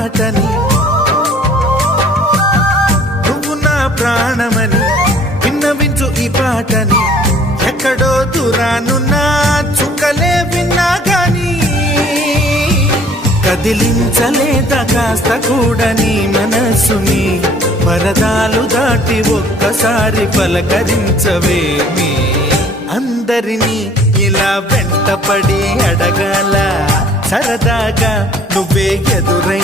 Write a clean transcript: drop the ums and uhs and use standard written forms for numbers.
పాటని, నువ్వు నా ప్రాణమని విన్నవించు ఈ పాటని. ఎక్కడో దూరానున్నా చుక్కలే విన్నా గాని కదిలించలేదా కాస్త కూడా నీ మనసుని. పరదాలు దాటి ఒక్కసారి పలకరించవేమి. అందరినీ ఇలా వెంటపడి అడగాల సరదాగా నువ్వే ఎదురై